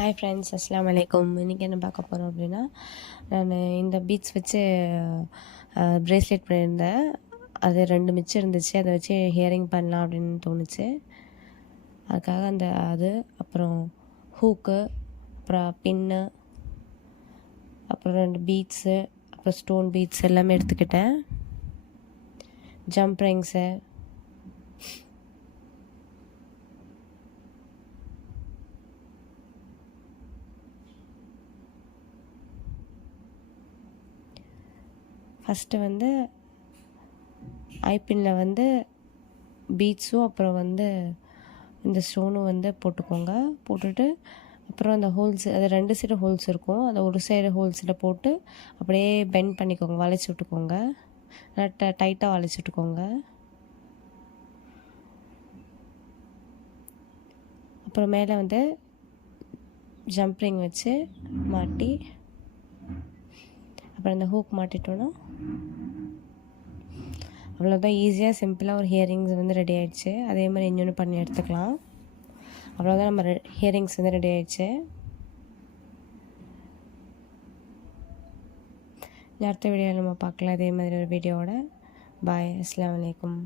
Hi friends, அஸ்ஸலாமு அலைக்கும். இன்றைக்கி என்ன பார்க்க போகிறோம் அப்படின்னா, நான் இந்த பீட்ஸ் வச்சு ப்ரேஸ்லெட் பண்ணியிருந்தேன். அது 2 மிச்சம் இருந்துச்சு. அதை வச்சு ஹியரிங் பண்ணலாம் அப்படின்னு தோணுச்சு. அதுக்காக அது அப்புறம் ஹூக்கு, அப்புறம் பின்னு, அப்புறம் 2 பீட்ஸு, அப்புறம் ஸ்டோன் பீட்ஸ் எல்லாமே எடுத்துக்கிட்டேன். ஜம்ப் ரிங்ஸு, ஃபஸ்ட்டு ஐபின்னில் பீட்ஸும் அப்புறம் இந்த ஸ்டோனும் போட்டுக்கோங்க. போட்டுட்டு அப்புறம் அந்த ஹோல்ஸ், அது 2 சைடு ஹோல்ஸ் இருக்கும். அந்த ஒரு சைடு ஹோல்ஸில் போட்டு அப்படியே பெண்ட் பண்ணிக்கோங்க, வளைச்சி விட்டுக்கோங்க. டைட்டாக வளைச்சி விட்டுக்கோங்க. அப்புறம் மேலே ஜம்ப்ரிங் வச்சு மாட்டி, அப்புறம் இந்த ஹூக் மாட்டிட்டோன்னா அவ்வளோதான். ஈஸியாக சிம்பிளாக ஒரு ஹியரிங்ஸ் ரெடி ஆகிடுச்சு. அதே மாதிரி இன்னொன்று பண்ணி எடுத்துக்கலாம். அவ்வளோதான், நம்ம ஹியரிங்ஸ் ரெடி ஆகிடுச்சு. அடுத்த வீடியோவில் நம்ம பார்க்கலாம் இதே மாதிரி ஒரு வீடியோவோட. பாய், அஸ்ஸலாமு அலைக்கும்.